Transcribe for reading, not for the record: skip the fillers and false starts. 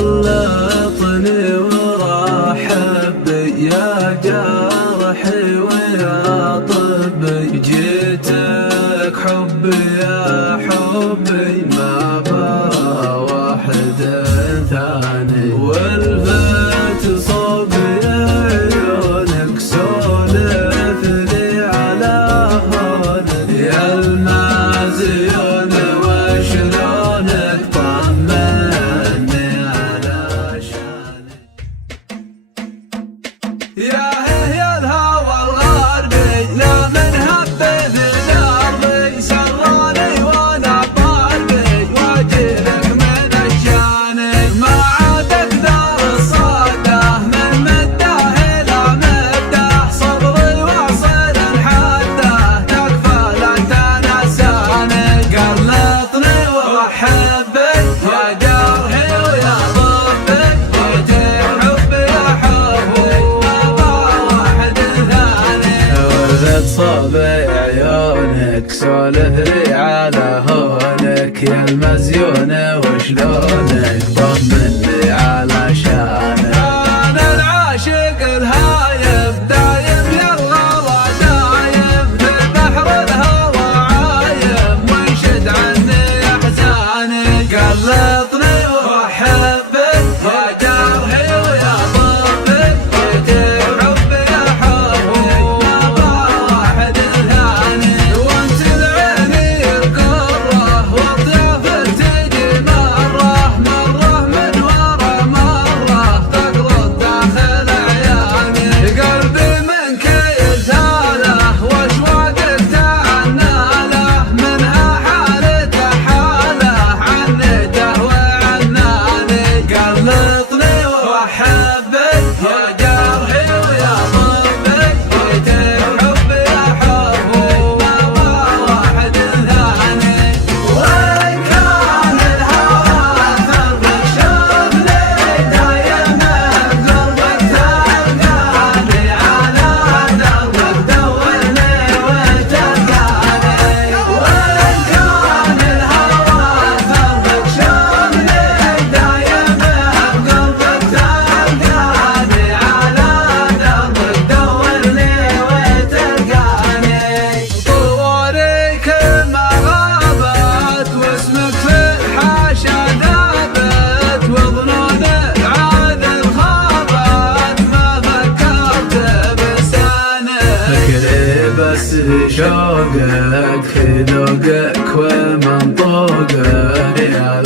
غلطني ورحب بي يا جرحي ويا طبي، جيتك حبي يا حبي ما واحد ثاني، والفت صوبي عيونك سولف لي على هونك يا المازيون، وشلونك طمني على شانك يا هي الهوى الغربي لا من هبي في دربي، سراني وانا بقلبي واجهك من الشاني، ما عاد اقدر الصده من مده الى مده، صبري واصل حده تكفى لا تنساني، قلطني واحبك يا جرحي ويا ضبي، جيتك حبي يا حبي صوبي عيونك سولف لي على هونك يا المزيونة، وشلونك طمني على شانك، انا العاشق الهايب دايم يا الغلا دايم في بحر الهوى عايم، وانشد عني احزاني، قلطني واحبك يا جرحي ويا ضبي، جيتك حبي يا حبي واحد ثاني، وانت العيني القره والضيافه تجي مره مره من ورا مره، تقلط داخل عياني، قلبي منك يتاله واشواقك تعناله، منها حالته حاله عنيته وعناني، قلطني واحبك يا جرحي ويا ضبي، جيتك حبي يا حبي واحد ثاني، وإن كان الهوى ثربك شغلي دايما بقربك تلقاني، على دربك دورني وتلقاني، وإن كان الهوى ثربك شغلي دايما بقربك تلقاني، على دربك دورني وتلقاني، طورك ما غابت واسمك في الحاشا ذابت، وظنون العاذل خابت ما فكرت بسانك، فكري بس شوقك في ذوقك ومنطوقك يا